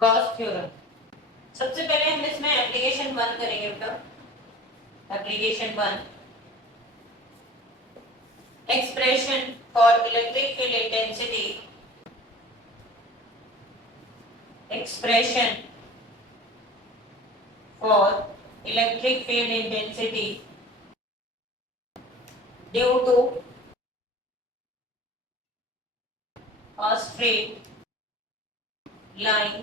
Gauss theorem. सबसे पहले हम इसमें एप्लीकेशन 1 करेंगे बेटा। Application 1, expression for electric field intensity, expression for electric field intensity due to a straight line,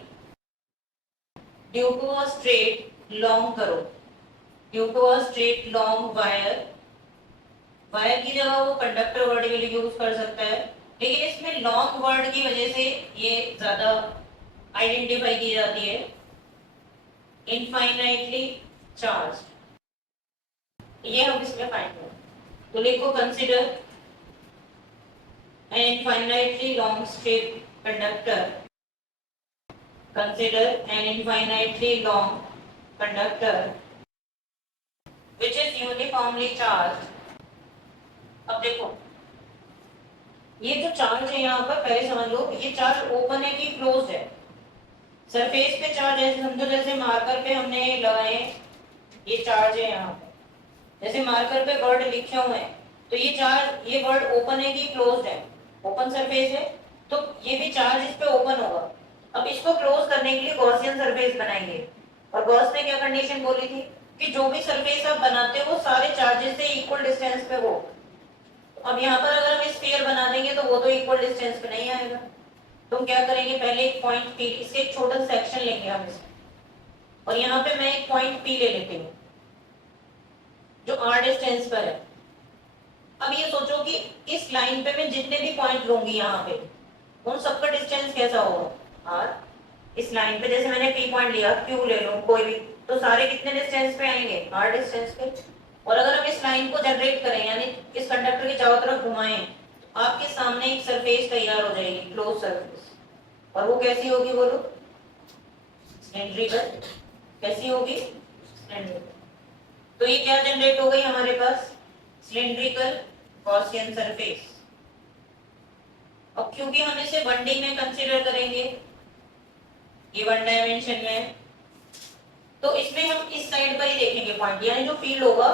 due to a straight long करो, due to a straight long wire, wire की जगह वो कंडक्टर वर्ड के लिए use कर सकता है, लेकिन इसमें लॉन्ग वर्ड की वजह से ये ज्यादा आइडेंटिफाई की जाती है। इनफाइनाइटली चार्ज, ये हम इसमें फाइंड करें तो लिखो consider an infinitely long straight conductor, consider an infinitely long conductor which is uniformly charged। अब देखो ये जो चार्ज है यहाँ पर पहले समझ लो, ये चार्ज ओपन है कि क्लोज है। सरफेस पे चार्ज ऐसे समझो जैसे मार्कर पे हमने लगाए, ये चार्ज है यहाँ पे, जैसे मार्कर पे वर्ड लिखे हुए हैं तो ये चार्ज, ये वर्ड ओपन है कि क्लोज है, ओपन सरफेस है तो ये भी चार्ज इस पे ओपन होगा। अब इसको क्लोज करने के लिए गॉसियन सरफेस बनाएंगे, और गॉस ने क्या कंडीशन बोली थी कि जो भी सरफेस आप बनाते हो वो सारे चार्जेस से इक्वल डिस्टेंस पे हो। अब यहाँ पर अगर हम स्फीयर बना देंगे तो वो तो इक्वल डिस्टेंस पे नहीं आएगा, तो हम क्या करेंगे, पहले एक पॉइंट पी, इसके एक छोटा सेक्शन लेंगे हम इसमें, और यहाँ पे मैं एक पॉइंट पी ले लेती हूँ जो r डिस्टेंस पर है। अब ये सोचो कि इस लाइन पे मैं जितने भी पॉइंट लूंगी यहाँ पे उन सबका डिस्टेंस कैसा होगा, r। इस लाइन पे जैसे मैंने p पॉइंट लिया, q ले लूं कोई भी, तो सारे कितने डिस्टेंस पे आएंगे, r डिस्टेंस पे। और अगर हम इस लाइन को जनरेट करें यानी इस कंडक्टर के चारों तरफ घुमाएं तो आपके सामने एक सरफेस तैयार हो जाएगी, क्लोज सरफेस। और वो कैसी होगी बोलो, सिलेंड्रिकल। कैसी होगी, सिलेंड्रिकल। तो ये क्या जनरेट हो गई हमारे पास, सिलेंड्रिकल गॉसियन सरफेस। अब क्योंकि हम इसे 1D में कंसीडर करेंगे, ये 1 डायमेंशन में है, तो इसमें हम इस साइड पर ही देखेंगे पॉइंट, यानी जो फील्ड होगा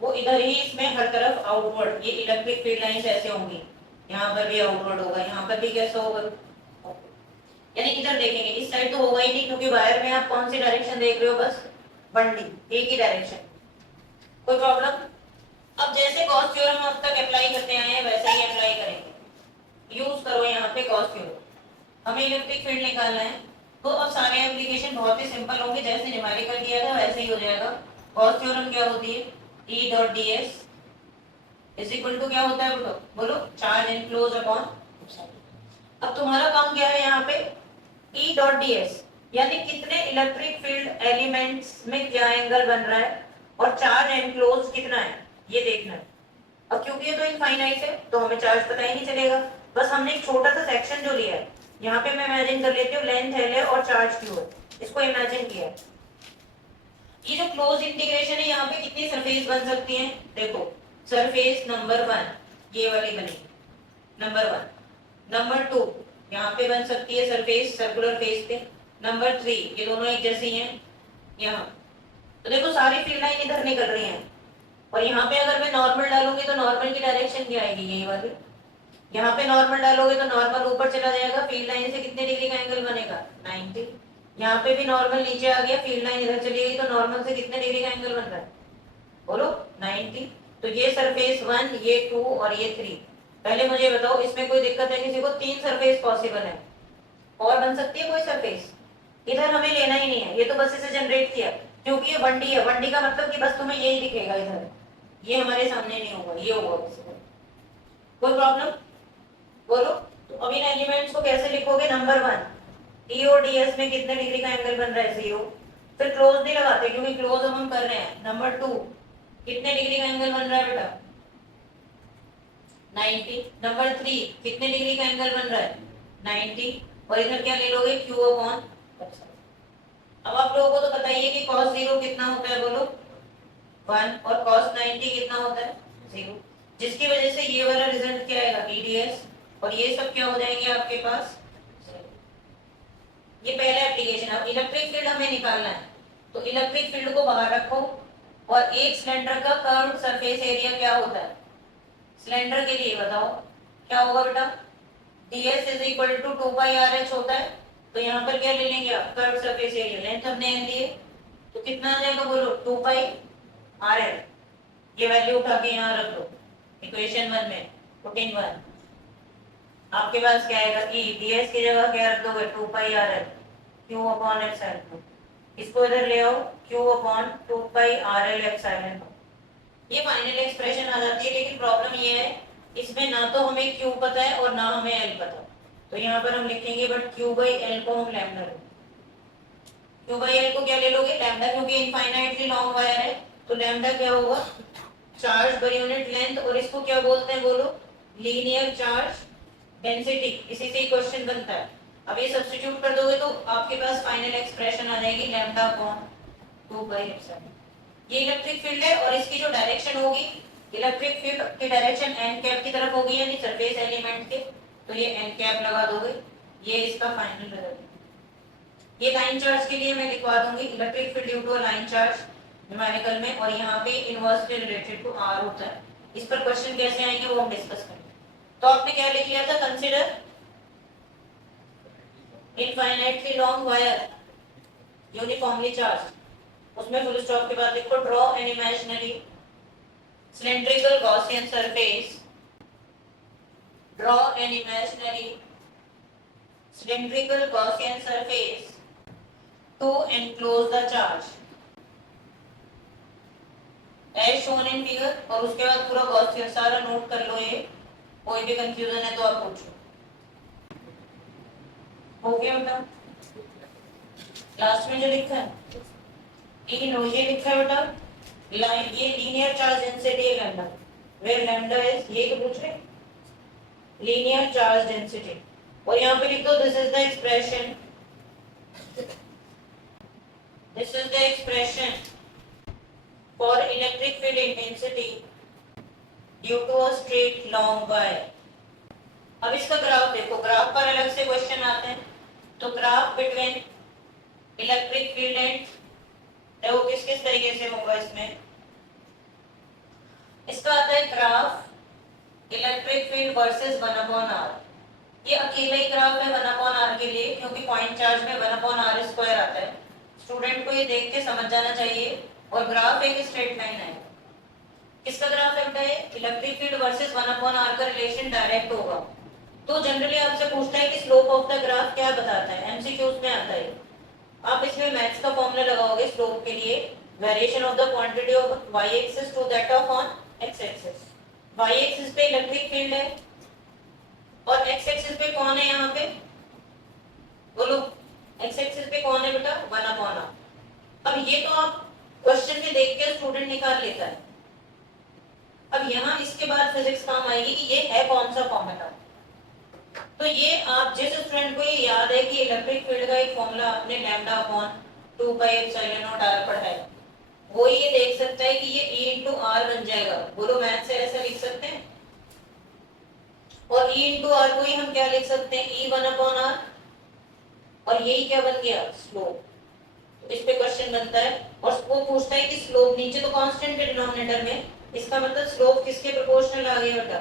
वो इधर ही, इसमें हर तरफ आउटवर्ड, ये इलेक्ट्रिक फील्ड लाइंस ऐसे होंगी, यहाँ पर भी आउटवर्ड होगा, यहाँ पर भी कैसा होगा, यानी इधर देखेंगे, इस साइड तो होगा ही नहीं क्योंकि वायर में आप कौन सी डायरेक्शन देख रहे हो, बस 1D, एक ही डायरेक्शन। कोई प्रॉब्लम। अब जैसे गॉस थ्योरम अब तक अप्लाई करते आए हैं वैसे ही अप्लाई करेंगे, यूज करो यहाँ पे गॉस थ्योरम। हमें इलेक्ट्रिक फील्ड निकालना है तो अब सारे एप्लीकेशन बहुत ही सिंपल होंगे, जैसे न्यूमेरिकल किया था वैसे ही हो जाएगा। गॉस थ्योरम क्या होती है, E dot d s is equal to क्या होता है बोलो, बोलो चार्ज एनक्लोज अपॉन। अब तुम्हारा काम क्या है यहाँ पे, E डॉट डी एस यानी कितने इलेक्ट्रिक फील्ड एलिमेंट्स में क्या एंगल बन रहा है और चार्ज एनक्लोज कितना है ये देखना है। अब क्योंकि ये तो इनफाइनाइट है तो हमें चार्ज पता ही नहीं चलेगा, बस हमने एक छोटा सा सेक्शन जो लिया है, यहाँ पे मैं इमेजिन कर लेती हूँ लेंथ एल है और चार्ज क्यू है, इसको इमेजिन किया है। ये जो क्लोज इंटीग्रेशन है यहाँ पे कितनी सरफेस बन सकती है, देखो सरफेस नंबर 1 ये वाली बनी, नंबर 1, नंबर 2 यहाँ पे बन सकती है सरफेस सर्कुलर फेस पे, नंबर 3 ये दोनों एक जैसी हैं यहाँ। तो देखो सारी फील्ड लाइन इधर निकल रही हैं, और यहाँ पे अगर मैं नॉर्मल डालूंगी तो नॉर्मल की डायरेक्शन क्या आएगी, यही वाली। यहाँ पे नॉर्मल डालोगे तो नॉर्मल ऊपर चला जाएगा, फील्ड लाइन से कितने डिग्री का एंगल बनेगा, 90। यहाँ पे भी नॉर्मल नीचे आ गया, फील्ड लाइन इधर चली गई तो नॉर्मल से कितने डिग्री का एंगल बन रहा है, बोलो 90। तो ये सरफेस 1, ये 2 और ये 3। पहले मुझे बताओ इसमें कोई दिक्कत है किसी को, 3 सरफेस पॉसिबल है, और बन सकती है कोई सरफेस, इधर हमें लेना ही नहीं है, ये तो बस इसे जनरेट किया क्योंकि ये 1D है, 1D का मतलब कि बस तुम्हें यही दिखेगा इधर, ये हमारे सामने नहीं होगा, ये होगा किसी को। कोई प्रॉब्लम बोलो। तो अब इन एलिमेंट्स को कैसे लिखोगे, नंबर 1 ई और डी एस में कितने डिग्री का एंगल बन रहा है, 0। फिर क्लोज नहीं लगाते क्योंकि क्लोज हम कर रहे हैं, नंबर 2 कितने डिग्री का एंगल बन रहा है बेटा, 90। नंबर 3 कितने डिग्री का एंगल बन रहा है, 90। और इधर क्या ले लोगे, क्यू अपॉन। अब आप लोगों को तो बताइए कि cos 0 कितना होता है, बोलो 1, और cos 90 कितना होता है, 0, जिसकी वजह से ये वाला रिजल्ट क्या आएगा, EDS, और ये सब क्या हो जाएंगे आपके पास। ये पहला एप्लीकेशन। अब इलेक्ट्रिक फील्ड हमें निकालना है, तो इलेक्ट्रिक फील्ड को बाहर रखो और एक सिलेंडर का कर्व्ड सरफेस एरिया क्या होता है सिलेंडर के लिए बताओ क्या होगा बेटा, ds is equal to 2 pi RH होता है। तो यहाँ पर क्या ले लेंगे आप, कर्व्ड सरफेस एरिया, लेंथ हमने n ली है, तो कितना आ जाएगा बोलो, 2 पाई RL। ये वैल्यू उठा के यहाँ रख दो इक्वेशन 1 में, पुट इन 1। आपके पास क्या आएगा, e ds की जगह क्या रख दोगे, 2 पाई RL q अपॉन एप्सिलॉन। इसको इधर ले आओ, q अपॉन 2 पाई RL एप्सिलॉन। ये फाइनल एक्सप्रेशन आ जाती है, लेकिन प्रॉब्लम ये है इसमें ना तो हमें q पता है और ना हमें l पता। तो यहाँ पर हम लिखेंगे बट q बाई l को हम लैम्डा लेंगे। q बाई l को क्या ले लोगे, लैम्डा, क्योंकि इनफाइनाइटली लॉन्ग वायर है तो लैम्डा क्या होगा, चार्ज पर यूनिट लेंथ, और इसको क्या बोलते हैं बोलो, लीनियर चार्ज डेंसिटी। इसी से क्वेश्चन बनता है। अब ये सब्स्टिट्यूट कर दोगे तो आपके पास फाइनल एक्सप्रेशन आ जाएगी लैम्डा अपॉन 2 पाई एप्सिलॉन। ये इलेक्ट्रिक फील्ड है और इसकी जो डायरेक्शन होगी, इलेक्ट्रिक फील्ड की डायरेक्शन एन कैप की तरफ होगी, यानी सरफेस एलिमेंट के, तो ये एन कैप लगा दोगे, ये इसका फाइनल रिजल्ट। ये लाइन चार्ज के लिए मैं लिखवा दूंगी, electric field due to line charge numerical में, और यहाँ पे इनवर्सली रिलेटेड टू आर होता है। इस पर क्वेश्चन कैसे आएंगे वो हम डिस्कस करेंगे। तो आपने क्या लिख लिया था, consider infinitely long wire uniformly charge, उसमें फुल स्टॉप के बाद लिखो draw an imaginary cylindrical Gaussian surface, draw an imaginary cylindrical Gaussian surface to enclose the charge as shown in figure। और उसके बाद पूरा गॉसियन सारा नोट कर लो, ये कोई भी कंफ्यूजन है तो आप पूछो। हो गया बेटा, लास्ट में जो लिखा है ये लिखा है बेटा, लाइन, ये लीनियर चार्ज डेंसिटी है लैम्डा, वेयर लैम्डा इज, ये तो पूछ रहे लीनियर चार्ज डेंसिटी। और यहाँ पे लिख दो this is the expression, this is the expression for electric field intensity due to a straight long wire. अब इसका ग्राफ देखो, ग्राफ पर अलग से क्वेश्चन आते हैं। तो graph between electric field and, देखो किस किस तरीके से होगा इसमें। इसका आता है graph electric field versus 1 upon r। ये अकेला ही ग्राफ है 1 अपॉन r के लिए, क्योंकि पॉइंट चार्ज में 1 अपॉन r स्क्वायर आता है। स्टूडेंट को ये देख के समझ जाना चाहिए। और ग्राफ एक स्ट्रेट लाइन है। किसका ग्राफ है बेटा, ये electric field versus 1 upon r का रिलेशन डायरेक्ट होगा। तो जनरली आपसे पूछता है कि स्लोप ऑफ द ग्राफ क्या बताता है, एमसीक्यूज में आता है। आप इसमें मैथ्स का फॉर्मूला लगाओगे स्लोप के लिए, variation of the quantity of y axis to that of on x axis. y axis पे इलेक्ट्रिक फील्ड है और x एक्सिस पे कौन है, यहाँ पे बोलो, x एक्सिस पे कौन है बेटा, 1 अपॉन r। अब ये तो आप क्वेश्चन में देख के स्टूडेंट निकाल लेता है। अब यहाँ इसके बाद फिजिक्स काम आएगी कि ये है कौन सा फॉर्मूला। तो ये आप जिस स्टूडेंट को ये याद है कि इलेक्ट्रिक फील्ड का एक फॉर्मूला आपने lambda upon 2 pi epsilon not r पढ़ा है, वो ये देख सकता है कि ये E इंटू आर बन जाएगा। बोलो मैथ से ऐसा लिख सकते हैं। और E इंटू आर को ही हम क्या लिख सकते हैं, E 1 अपॉन r, और यही क्या बन गया, स्लोप। तो इस पे क्वेश्चन बनता है और वो पूछता है कि स्लोप, नीचे तो कांस्टेंट है डिनोमिनेटर में, इसका मतलब स्लोप किसके प्रोपोर्शनल आ गया बेटा,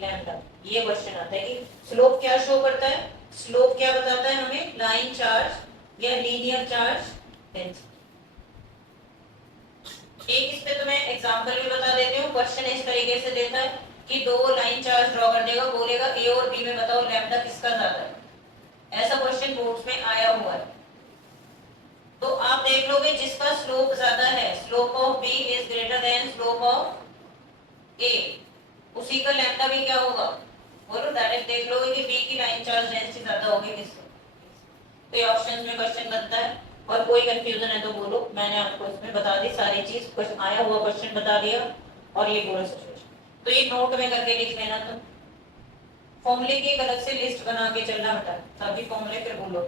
लैम्डा। ये क्वेश्चन आता है कि स्लोप क्या शो करता है, स्लोप क्या बताता है हमें, लाइन चार्ज या लीनियर चार्ज डेंसिटी। एक इस पे तो मैं एग्जांपल भी बता देती हूँ। क्वेश्चन इस तरीके से देता है कि दो लाइन चार्ज ड्रॉ कर देगा, बोलेगा ए और बी में बताओ लैम्डा किसका ज्यादा है। ऐसा क्वेश्चन बोर्ड्स में आया हुआ है। तो आप देख लोगे जिसका स्लोप ज्यादा है, slope of B is greater than slope of A, उसी का लैम्डा भी क्या होगा, बोलो डायरेक्ट देख लोगे कि बी की लाइन चार्ज डेंसिटी ज्यादा होगी किससे। तो ये ऑप्शंस में क्वेश्चन बनता है। और कोई कंफ्यूजन है तो बोलो, मैंने आपको इसमें बता दी सारी चीज, कुछ आया हुआ क्वेश्चन बता दिया और ये पूरा सिचुएशन। तो ये नोट में करके लिख लेना। तुम फॉर्मूले की एक अलग से लिस्ट बना के चलना बेटा, तभी फॉर्मूले फिर बोलो।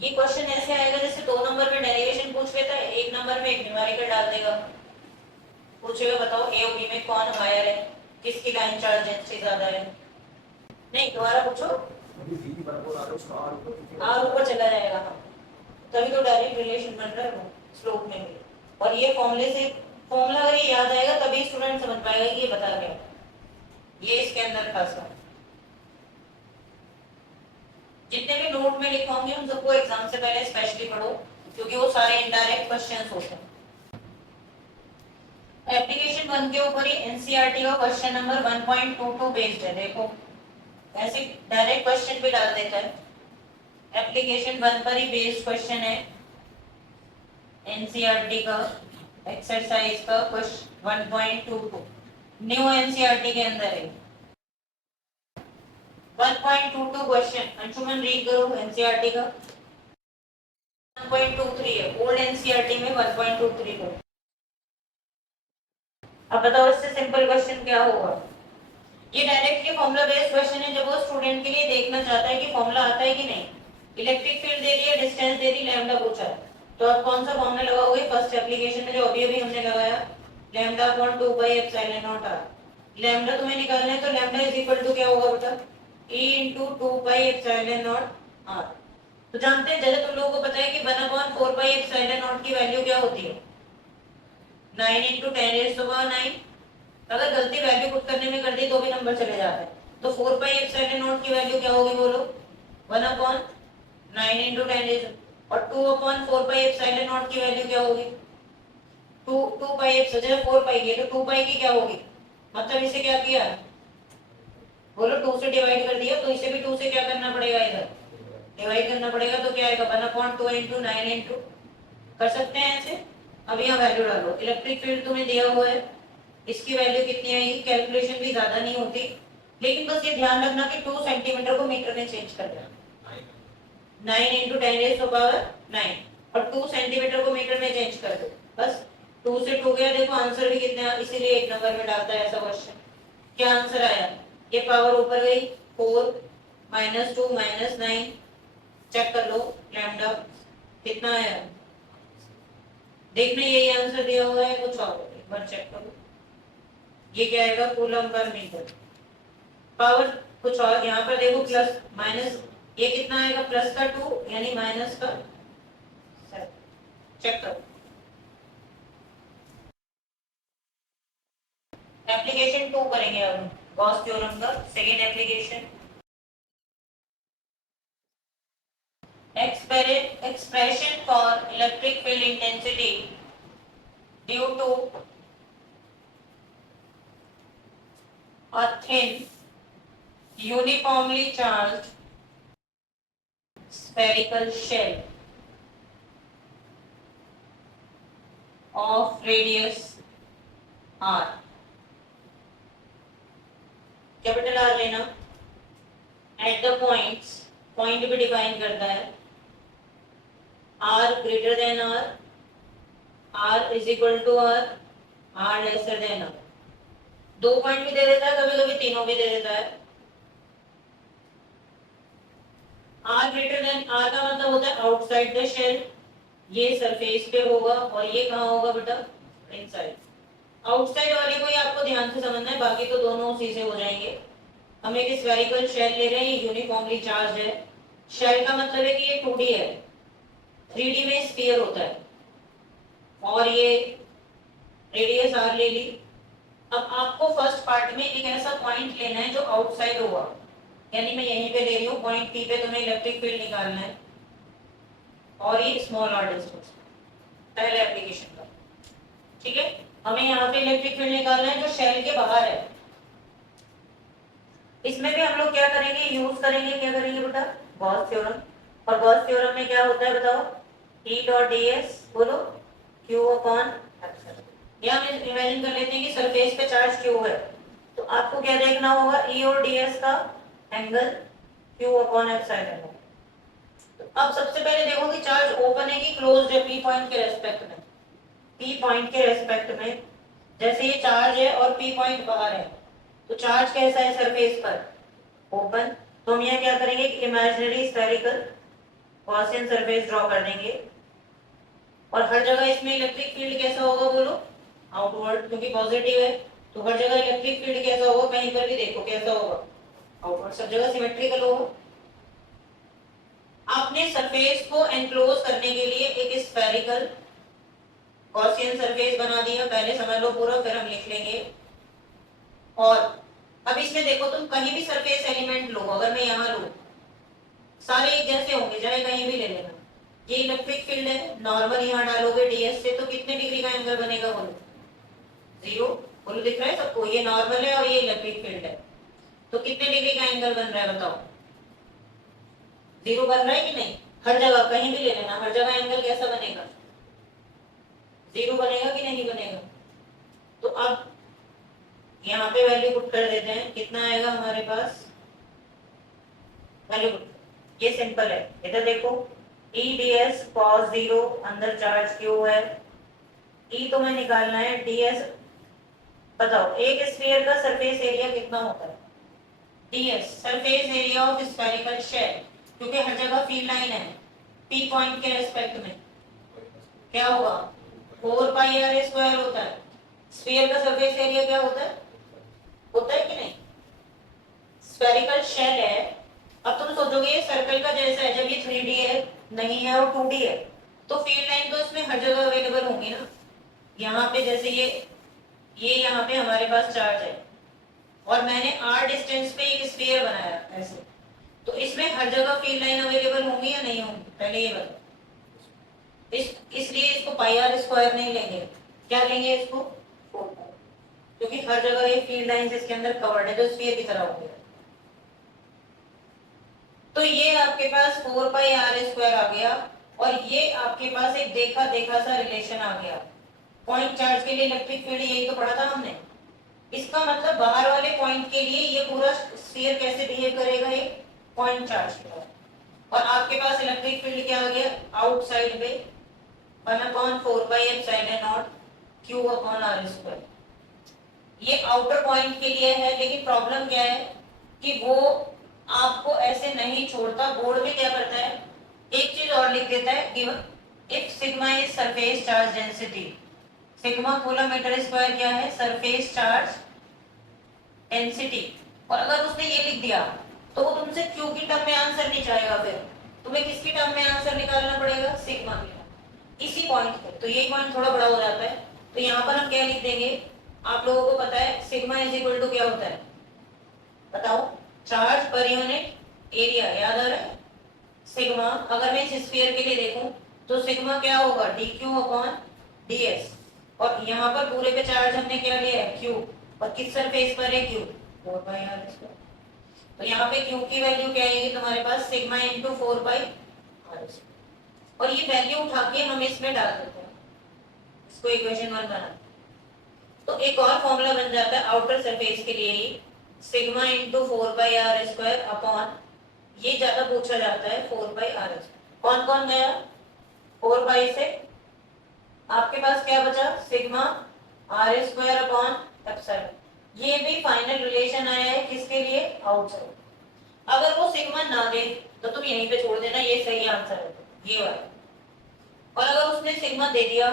ये क्वेश्चन ऐसे आएगा जैसे 2 नंबर में डेरिवेशन पूछ लेता है, 1 नंबर में एक न्यूमेरिकल डाल देगा, पूछेगा बताओ ए और बी में कौन हायर है, किसकी लाइन चार्ज डेंसिटी ज्यादा है। नहीं दोबारा पूछो, आर ऊपर चला जाएगा। हाँ, तभी तो डायरेक्ट रिलेशन बन रहा है वो स्लोप में भी। और ये फॉर्मूले से फॉर्मूला अगर ये याद आएगा तभी स्टूडेंट समझ पाएगा कि ये बता रहे हैं। ये इसके अंदर खास है। जितने भी नोट में लिखे होंगे उन सबको एग्जाम से पहले स्पेशली पढ़ो, क्योंकि वो सारे इनडायरेक्ट क्वेश्चंस होते हैं। एप्लीकेशन 1 के ऊपर ही एनसीईआरटी का क्वेश्चन नंबर 1.22 बेस्ड है। देखो ऐसे डायरेक्ट क्वेश्चन पे डाल देता है। एप्लीकेशन 1 पर ही बेस्ड क्वेश्चन है एनसीईआरटी का एक्सरसाइज का क्वेश्चन 1.22 न्यू एनसीईआरटी के अंदर है। 1.22 क्वेश्चन अंशुमन रीड करो एनसीईआरटी का। 1.23 है ओल्ड एनसीईआरटी में 1.23 को। अब बताओ इससे सिंपल क्वेश्चन क्या होगा। ये डायरेक्टली फॉर्मूला बेस्ड क्वेश्चन है जब वो स्टूडेंट के लिए देखना चाहता है कि फॉर्मूला आता है कि नहीं। इलेक्ट्रिक फील्ड दे दिया, डिस्टेंस दे दी, लैम्डा पूछा, तो आप कौन सा फॉर्मूला लगाओगे। फर्स्ट एप्लीकेशन में जो अभी अभी हमने लगाया lambda upon 2 pi epsilon naught R. Lambda तुम्हें निकालना है तो लैम्डा इज इक्वल टू क्या होगा बेटा, e into 2 pi epsilon not r। तो जानते हैं जैसे तुम लोगों को पता है कि 1 अपॉन 4 पाई एप्सिलॉन नॉट की वैल्यू क्या होती है 9 into 10 raised to power 9। अगर गलती वैल्यू पुट करने में कर दी तो भी नंबर चले जाता है। तो 4 पाई एप्सिलॉन नॉट की वैल्यू क्या होगी बोलो 1 अपॉन 9 into 10 raised। और 2 अपॉन 4 पाई एप्सिलॉन नॉट की वैल्यू क्या होगी 2 पाई एप्सिलॉन 4 पाई की, तो 2 पाई की क्या होगी, मतलब इसे क्या किया बोलो 2 से डिवाइड कर दिया, तो इसे भी 2 से क्या करना पड़ेगा इधर डिवाइड करना पड़ेगा। तो क्या आएगा 1 अपॉन 2 into 9 into, कर सकते हैं ऐसे। अब यहाँ वैल्यू डालो, इलेक्ट्रिक फील्ड तुम्हें दिया हुआ है, इसकी वैल्यू कितनी आएगी, कैलकुलेशन भी ज्यादा नहीं होती, लेकिन बस ये ध्यान रखना कि 2 सेंटीमीटर को मीटर में चेंज कर देना। 9 into 10 raised to power 9 और 2 सेंटीमीटर को मीटर में चेंज कर दो, बस 2 से 2 गया। देखो आंसर भी कितना, इसीलिए एक नंबर में डालता है ऐसा क्वेश्चन। क्या आंसर आया, ये पावर ऊपर गई 4 माइनस 2 माइनस 9, चेक कर लो लैम्डा कितना आया, देखना यही आंसर दिया हुआ है कुछ और, एक बार चेक करो ये क्या आएगा कूलम पर मीटर। पावर कुछ और, यहाँ पर देखो प्लस माइनस, ये कितना आएगा प्लस का 2 यानी माइनस का 7, चेक करो। एप्लीकेशन 2 करेंगे अब गॉस थ्योरम का second application. Expression for electric field intensity due to a thin uniformly charged spherical shell of radius r। Capital R लेना, एट द पॉइंट्स, पॉइंट भी डिफाइन करता है r greater than r is equal to r lesser than r। 2 point भी दे देता है, कभी कभी तीनों भी दे देता है। r greater than r का मतलब होता है आउटसाइड द शेल, ये सरफेस पे होगा और ये कहाँ होगा बेटा इनसाइड। आउटसाइड वाले को ही आपको ध्यान से समझना है, बाकी तो दोनों उसी से हो जाएंगे। हम एक स्फेरिकल शेल ले रहे हैं, ये यूनिफॉर्मली चार्ज है। शेल का मतलब है कि ये 2D है, 3D में स्फीयर होता है। और ये रेडियस r ले ली। अब आपको फर्स्ट पार्ट में एक ऐसा पॉइंट लेना है जो आउटसाइड होगा, यानी मैं यहीं पे ले रही हूँ पॉइंट P पे तुम्हें इलेक्ट्रिक फील्ड निकालना है, और ये स्मॉल r डिस्टेंस पहले एप्लीकेशन का, ठीक है। हमें यहाँ पे इलेक्ट्रिक फील्ड निकालना है जो शेल के बाहर है। इसमें भी हम लोग क्या करेंगे, यूज करेंगे, क्या करेंगे बेटा गॉस थ्योरम। और गॉस थ्योरम में क्या होता है बताओ, E डॉट ds बोलो Q अपॉन एप्सिलॉन। या हम इमेजिन कर लेते हैं कि सरफेस पे चार्ज Q है, तो आपको क्या देखना होगा E और ds का एंगल Q अपॉन एप्सिलॉन। तो अब सबसे पहले देखो कि चार्ज ओपन है कि क्लोज्ड है P पॉइंट के रेस्पेक्ट में। P पॉइंट के रेस्पेक्ट में जैसे ये चार्ज है और P पॉइंट बाहर है, तो चार्ज कैसा है सरफेस पर ओपन। तो हम यहाँ क्या करेंगे कि imaginary spherical Gaussian surface draw कर देंगे, और हर जगह इसमें इलेक्ट्रिक फील्ड कैसा होगा बोलो आउटवर्ड, क्योंकि पॉजिटिव है तो हर जगह इलेक्ट्रिक फील्ड कैसा होगा, कहीं पर भी देखो कैसा होगा आउटवर्ड, सब जगह सिमेट्रिकल होगा। अपने सरफेस को एनक्लोज करने के लिए एक स्फेरिकल गॉसियन सरफेस बना दिया, पहले समझ लो पूरा, फिर हम लिख लेंगे। और अब इसमें देखो, तुम कहीं भी सरफेस एलिमेंट लो, अगर मैं यहाँ लूं, सारे एक जैसे होंगे, चाहे कहीं भी ले लेना। ये इलेक्ट्रिक फील्ड है, नॉर्मल यहाँ डालोगे ds से, तो कितने डिग्री का एंगल बनेगा बोलो? 0। बोलो दिख रहा है सबको? ये नॉर्मल है और ये इलेक्ट्रिक फील्ड है, तो कितने डिग्री का एंगल बन रहा है बताओ? 0 बन रहा है कि नहीं? हर जगह कहीं भी ले लेना, हर जगह एंगल कैसा बनेगा? 0 बनेगा कि नहीं बनेगा? तो अब यहाँ पे वैल्यू पुट कर देते हैं, कितना आएगा हमारे पास वैल्यू? ये सिंपल है, इधर देखो, ई डी एस cos 0, अंदर चार्ज क्यू है, ई तो मैं निकालना है, ds बताओ एक स्फीयर का सरफेस एरिया कितना होता है? ds surface area of spherical shell, क्योंकि हर जगह फील्ड लाइन है, p पॉइंट के रिस्पेक्ट में क्या होगा? 4 पाई r स्क्वायर होता है। स्फीयर का सरफेस एरिया क्या होता है? होता है कि नहीं? स्फेरिकल शेल है। अब तुम सोचोगे ये सर्कल का जैसा है, जब ये 3D है नहीं है और 2D है, तो फील्ड लाइन तो इसमें हर जगह अवेलेबल होंगी ना। यहाँ पे जैसे ये यहाँ पे हमारे पास चार्ज है और मैंने r डिस्टेंस पे एक स्फीयर बनाया ऐसे, तो इसमें हर जगह फील्ड लाइन अवेलेबल होंगी या नहीं होंगी? पहले ये बताओ। इसलिए इसको पाई r स्क्वायर नहीं लेंगे, क्या लेंगे इसको? 4 पाई, क्योंकि हर जगह ये फील्ड लाइन इसके अंदर कवर्ड है, जो स्फीयर की तरह होंगे। तो ये आपके पास 4 पाई r स्क्वायर आ गया, और ये आपके पास एक देखा देखा सा रिलेशन आ गया। पॉइंट चार्ज के लिए इलेक्ट्रिक फील्ड, यही तो पढ़ा था हमने। इसका मतलब बाहर वाले पॉइंट के लिए ये पूरा स्फीयर कैसे बिहेव करेगा? एक पॉइंट चार्ज के साथ। और आपके पास इलेक्ट्रिक फील्ड क्या आ गया आउटसाइड पे? 1/4 पाई epsilon not q upon r square. ये आउटर पॉइंट के लिए है, लेकिन प्रॉब्लम क्या है कि वो आपको ऐसे नहीं छोड़ता। बोर्ड में क्या करता है, एक चीज और लिख देता है, given if sigma is surface charge density, sigma coulomb metre square क्या है? Surface charge density. और अगर उसने ये लिख दिया तो वो तुमसे क्यू की टर्म में आंसर नहीं चाहेगा, फिर तुम्हें किसकी टर्म में आंसर निकालना पड़ेगा? सिग्मा की, इसी पॉइंट पे। तो ये पॉइंट थोड़ा बड़ा हो जाता है, तो यहाँ पर हम क्या लिख देंगे? आप लोगों को पता है सिग्मा इज इक्वल टू क्या होता है बताओ? चार्ज पर यूनिट एरिया, याद आ रहा है? सिग्मा, अगर मैं इस स्फीयर के लिए देखूं तो सिग्मा क्या होगा? dq upon ds। और यहाँ पर पूरे पे चार्ज हमने क्या लिया है? q। और किस सरफेस पर है q? 4 पाई r स्क्वायर। तो यहाँ पे q की वैल्यू क्या आएगी तुम्हारे पास? सिग्मा इंटू 4 पाई r स्क्वायर। और ये वैल्यू उठा के हम इसमें डाल देते हैं, इसको इक्वेशन 1 बना। तो एक और फॉर्मूला बन जाता है आउटर सरफेस के लिए ही, सिग्मा इंटू 4 पाई r स्क्वायर अपॉन, ये ज्यादा पूछा जाता है, 4 पाई r स्क्वायर। कौन कौन गया 4 पाई से? आपके पास क्या बचा? Sigma r square upon epsilon. ये भी फाइनल रिलेशन आया है किसके लिए? आउटसाइड। अगर वो सिग्मा ना दे तो तुम यहीं पे छोड़ देना, ये सही आंसर है ये वाला। और अगर उसने सिग्मा दे दिया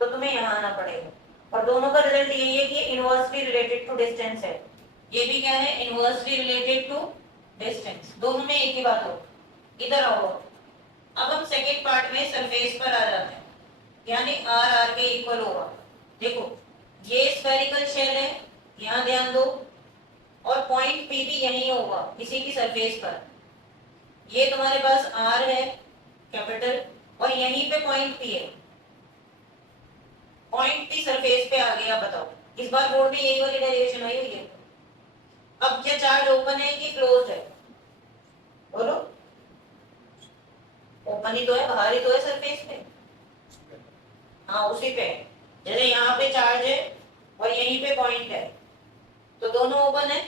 तो तुम्हें यहाँ आना पड़ेगा। और दोनों का रिजल्ट यही है कि इनवर्सली रिलेटेड टू डिस्टेंस है। ये भी क्या है? Inversely related to distance. दोनों में एक ही बात हो। इधर आओ, अब हम सेकेंड पार्ट में सरफेस पर आ जाते हैं, यानी आर आर के इक्वल होगा। देखो ये स्फेरिकल शेल है, यहाँ ध्यान दो, और पॉइंट पी भी यही होगा इसी की सरफेस पर। ये तुम्हारे पास आर है कैपिटल, और यहीं पे पॉइंट पी है। पॉइंट पी सरफेस पे आ गया, बताओ इस बार बोर्ड में यही वाली डेरिवेशन आई हुई है। अब क्या चार्ज ओपन है कि क्लोज है? बोलो। ओपन ही तो है, बाहर ही तो है सरफेस पे। हाँ उसी पे, जैसे यहाँ पे चार्ज है और यहीं पे पॉइंट है, तो दोनों ओपन है।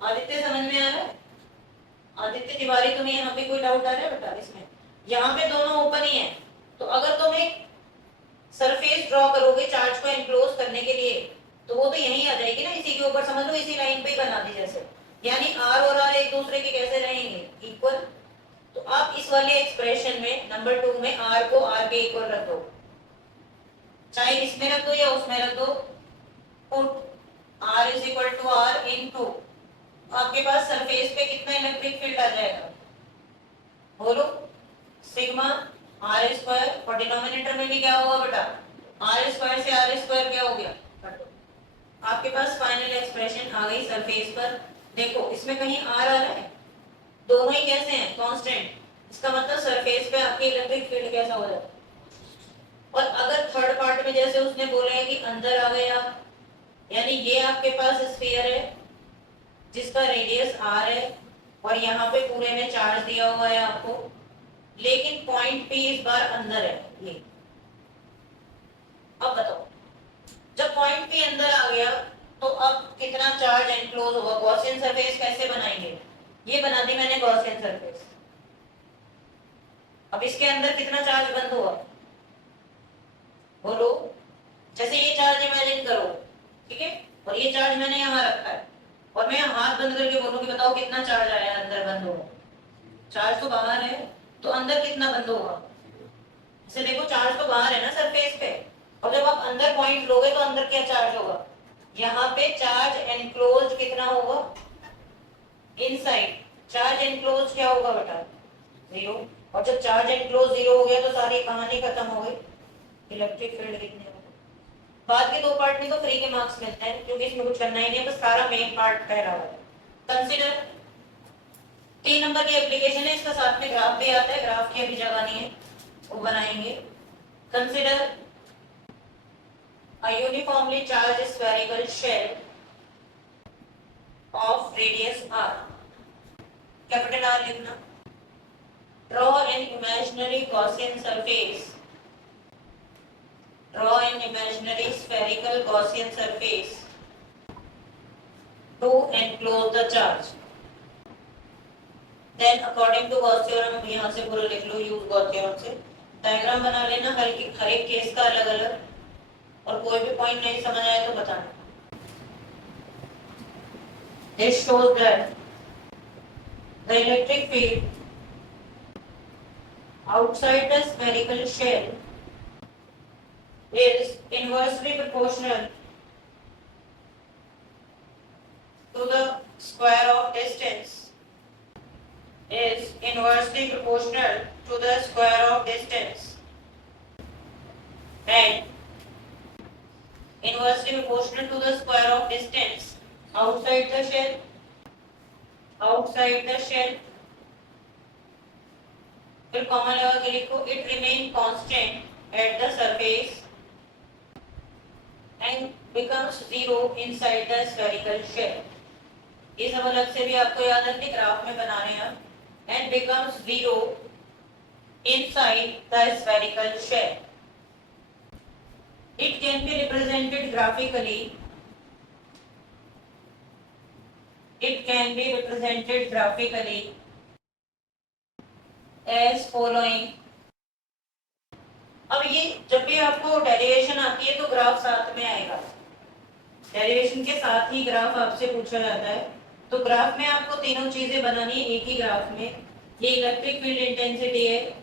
आदित्य समझ में आ रहा है? आदित्य तिवारी, तुम्हें यहाँ पे कोई डाउट आ रहा है बेटा इसमें? यहाँ पे दोनों ओपन ही है। तो अगर तुम एक सरफेस ड्रॉ करोगे चार्ज को एनक्लोज करने के लिए, तो वो तो यहीं आ जाएगी ना, इसी के ऊपर, समझ लो इसी लाइन पे ही बना दी जैसे। यानी आर और आर एक दूसरे के कैसे रहेंगे? इक्वल। तो आप इस वाले एक्सप्रेशन में नंबर 2 में आर को आर के इक्वल रख दो, चाहे इसमें रख दो या उसमें रख दो। Put R is equal to R into two, आपके पास सरफेस पे कितना इलेक्ट्रिक फील्ड आ जाएगा? बोलो सिग्मा आर स्क्वायर, और डिनोमिनेटर में भी क्या होगा बेटा, आर स्क्वायर से आर स्क्वायर क्या हो गया, कट दो। आपके पास फाइनल एक्सप्रेशन आ गई सरफेस पर। देखो इसमें कहीं आर आ रहा है, दोनों ही कैसे हैं, कांस्टेंट। इसका मतलब सरफेस पे आपकी इलेक्ट्रिक फील्ड कैसा हो जाता है। और अगर थर्ड पार्ट में जैसे उसने बोला है कि अंदर आ गया, यानी ये आपके पास स्फीयर है जिसका रेडियस आर है, और यहाँ पे पूरे में चार्ज दिया हुआ है आपको, लेकिन पॉइंट पी इस बार अंदर है ये। अब बताओ जब पॉइंट पी अंदर आ गया तो अब कितना चार्ज एनक्लोज होगा, गॉसियन सरफेस कैसे बनाएंगे, ये बना दी मैंने गॉसियन सरफेस। अब इसके अंदर कितना चार्ज बंद हुआ, बोलो, जैसे ये चार्ज इमेजिन करो, ठीक है, और ये चार्ज मैंने यहाँ रखा है, और मैं हाथ बंद करके बोलूँ कि बताओ कितना चार्ज आया अंदर बंद होगा, चार्ज तो बाहर है, तो अंदर कितना बंद होगा, इसे देखो चार्ज तो बाहर है ना सरफेस पे, और जब आप अंदर पॉइंट लोगे तो अंदर क्या चार्ज होगा, यहाँ पे चार्ज एनक्लोज कितना होगा, इनसाइड चार्ज एनक्लोज क्या होगा बेटा, जीरो। और जब चार्ज एनक्लोज जीरो हो गया तो सारी कहानी खत्म हो गई, इलेक्ट्रिक फील्ड कितने होगा। बाद के दो पार्ट में तो फ्री के मार्क्स मिलते हैं क्योंकि इसमें कुछ करना ही नहीं है, बस सारा मेन पार्ट कह रहा है। कंसीडर 3 नंबर की एप्लीकेशन है, इसका साथ में ग्राफ भी आता है, ग्राफ की अभी जगह नहीं है, वो बनाएंगे। Consider a uniformly charged spherical shell of radius r, capital R लिखना। Draw an imaginary Gaussian surface, draw an imaginary spherical Gaussian surface to enclose the charge. Then according to Gauss theorem, यहाँ से पूरा लिख लो, use Gauss theorem से diagram बना लेना हर एक case का अलग अलग, और कोई भी पॉइंट नहीं समझ आए तो बताना। This shows that the electric field outside the spherical shell is inversely proportional to the square of distance, is inversely proportional to the square of distance, and inversely proportional to the square of distance outside the shell, outside the shell, फिर comma लगा के लिखो, it remain constant at the surface and becomes zero inside the spherical shell. ये सब अलग से भी आपको याद रखने, ग्राफ में बना रहे हैं, and becomes zero inside the spherical shell. It can be represented graphically. It can be represented graphically as following. अब ये जब भी आपको डेरिवेशन आती है तो ग्राफ साथ में आएगा, डेरिवेशन के साथ ही ग्राफ आपसे पूछा जाता है, तो ग्राफ में आपको तीनों चीजें बनानी एक ही ग्राफ में। ये इलेक्ट्रिक फील्ड इंटेंसिटी है,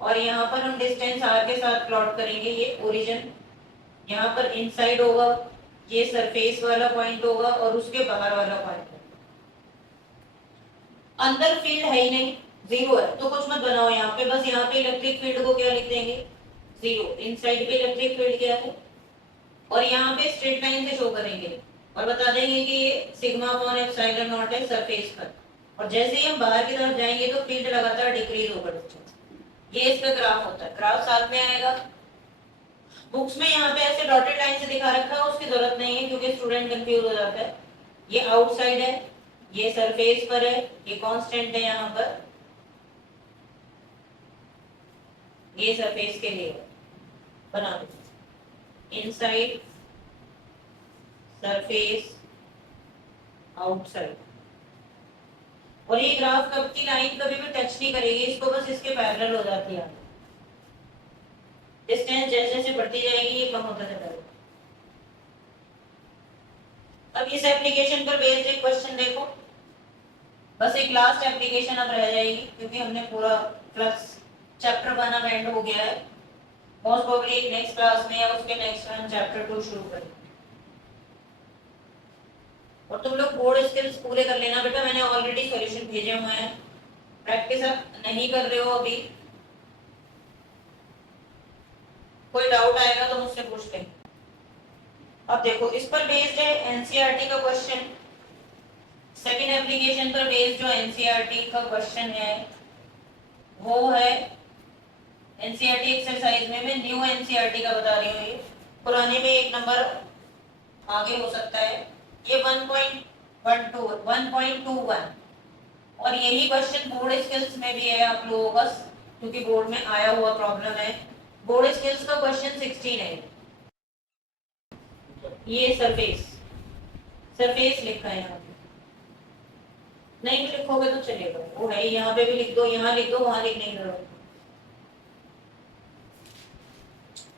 और यहाँ पर हम डिस्टेंस आर के साथ प्लॉट करेंगे, ये ओरिजिन यहाँ पर इनसाइड होगा, ये सरफेस वाला पॉइंट होगा, और उसके बाहर वाला पॉइंट। अंदर फील्ड है ही नहीं, जीरो है, तो कुछ मत बनाओ यहाँ पे, बस यहाँ पे इलेक्ट्रिक फील्ड को क्या लिख देंगे, जीरो। इनसाइड पे इलेक्ट्रिक फील्ड क्या है, और यहाँ पे स्ट्रेट लाइन से शो करेंगे, और बता देंगे कि ये सिग्मा अपॉन एप्सिलॉन नॉट है सरफेस पर, और जैसे ही हम बाहर की तरफ जाएंगे तो फील्ड लगातार डिक्रीज होगा डिस्टेंस। ये इसका ग्राफ होता है, ग्राफ साथ में आएगा। बुक्स में यहाँ पे ऐसे डॉटेड लाइन से दिखा रखा है, उसकी जरूरत नहीं है क्योंकि स्टूडेंट कंफ्यूज हो जाता है। ये आउटसाइड है, ये सरफेस पर है, ये कांस्टेंट है यहाँ पर, ये सरफेस के लिए बना दो, इनसाइड सरफेस आउटसाइड। और ये ग्राफ कब की लाइन कभी भी टच नहीं करेगी इसको, बस इसके पैरेलल हो जाती है। डिस्टेंस जैसे जैसे बढ़ती जाएगी ये कम होता जाएगा। अब इस एप्लीकेशन पर बेस्ड एक क्वेश्चन देखो, बस एक लास्ट एप्लीकेशन अब रह जाएगी क्योंकि हमने पूरा फ्लक्स चैप्टर वन अब एंड हो गया है। मोस्ट प्रोबेबली नेक्स्ट क्लास में या उसके नेक्स्ट हम चैप्टर 2 शुरू करेंगे। और तुम लोग बोर्ड स्किल्स पूरे कर लेना बेटा, मैंने ऑलरेडी सॉल्यूशन भेजे हुए हैं, प्रैक्टिस आप नहीं कर रहे हो अभी, कोई डाउट आएगा तो मुझसे पूछ लें। अब देखो इस पर बेस्ड है एनसीईआरटी का क्वेश्चन, सेकंड एप्लीकेशन पर बेस्ड जो एनसीईआरटी का क्वेश्चन है वो है एनसीईआरटी एक्सरसाइज में मैं न्यू एनसीईआरटी का बता रही हूँ, ये पुराने में एक नंबर आगे हो सकता है। ये 1.12 1.21 और यही क्वेश्चन बोर्ड स्किल्स में भी है आप लोगों का, क्योंकि बोर्ड में आया हुआ प्रॉब्लम है। बोर्ड स्किल्स का क्वेश्चन 16 है। ये सरफेस सरफेस लिखा है यहाँ पे, नहीं भी लिखोगे तो चलेगा, वो है यहाँ पे भी लिख दो, यहाँ लिख दो, वहां लिखने की जरूरत।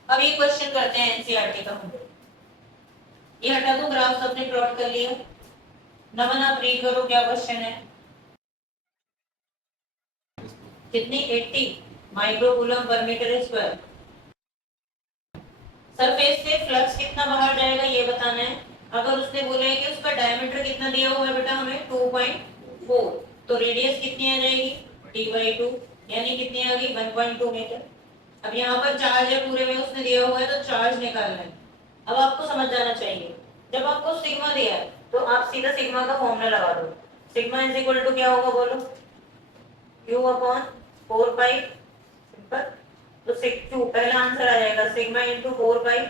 अब ये क्वेश्चन करते हैं एनसीईआरटी का हम लोग। ये हटा दो, ग्राफ सबने प्लॉट कर लिया। नमन आप रीड करो क्या क्वेश्चन है। कितनी 80 माइक्रोकूलम पर मीटर स्क्वायर। सरफेस से फ्लक्स कितना बाहर जाएगा ये बताना है। अगर उसने बोला है कि उसका डायमीटर कितना दिया हुआ है बेटा हमें 2.4, तो रेडियस कितनी आ जाएगी d/2, यानी कितनी आ गई 1.2 मीटर। अब यहाँ पर चार्ज है पूरे में उसने दिया हुआ है तो चार्ज निकालना है। अब आपको समझ जाना चाहिए, जब आपको सिग्मा दिया है तो आप सीधा सिग्मा का फॉर्मूला लगा दो। सिग्मा इज इक्वल टू क्या होगा बोलो, Q/4 पाई, सिंपल। तो Q पहला आंसर आ जाएगा सिग्मा इंटू 4 पाई r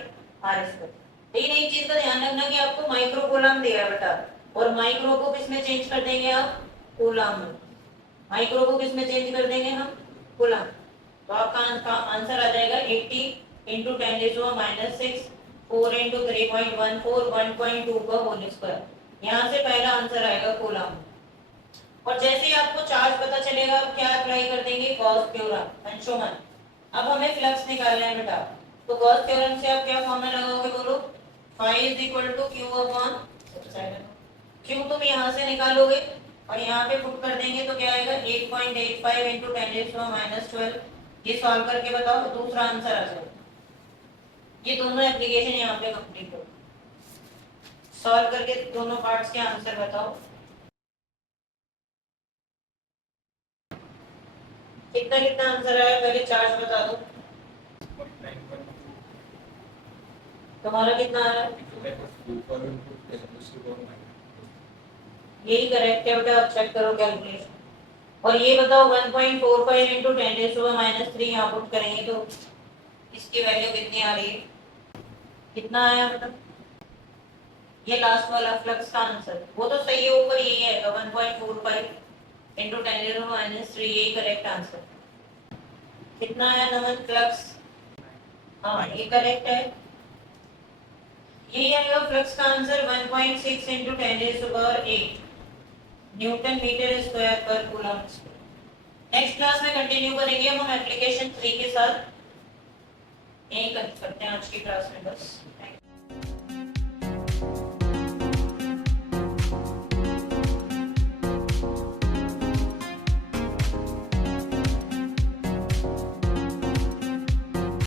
स्क्वायर। लेकिन एक चीज का ध्यान रखना कि आपको माइक्रोकूलम दिया है बेटा, और माइक्रो को किस में चेंज कर देंगे आप, कूलम में। माइक्रो को किस में चेंज कर देंगे हम, कूलम। तो आपका आंसर आ जाएगा 80 इंटू 10⁻⁻6 4 इंटू 3.14 1.2 का होल स्क्वायर। यहाँ से पहला आंसर आएगा कूलम। और जैसे ही आपको चार्ज पता चलेगा आप क्या अप्लाई कर देंगे, गॉस थ्योरम, अंशुमन। अब हमें फ्लक्स निकालना है बेटा, तो गॉस थ्योरम से आप क्या फॉर्मूला लगाओगे बोलो, phi is equal to Q/7। Q तुम यहाँ से निकालोगे और यहाँ पे पुट कर देंगे तो क्या आएगा 8.85 इंटू 10⁻12। ये सॉल्व करके बताओ तो दूसरा आंसर आ जाएगा। ये दोनों एप्लीकेशन यहाँ पे कंप्लीट हो, सॉल्व करके दोनों पार्ट्स के आंसर बताओ। कितना कितना आंसर आया पहले चार्ज बता दो। तुम्हारा कितना आ रहा है, यही करेक्ट है बेटा, आप चेक करो कैलकुलेशन। और ये बताओ 1.45 इंटू 10⁻³ यहाँ पुट करेंगे तो इसकी वैल्यू कितनी आ रही है, कितना आया बेटा। ये लास्ट वाला फ्लक्स का आंसर वो तो सही है, ऊपर यही आएगा 1.45 इंटू 10⁻³ यही करेक्ट आंसर। कितना आया नमन फ्लक्स, हाँ ये करेक्ट है, यही आएगा फ्लक्स का answer 1.6 into 10⁸ newton metre square पर कूलम। नेक्स्ट क्लास में कंटिन्यू करेंगे हम एप्लीकेशन 3 के साथ। यही करते हैं आज की क्लास में बस।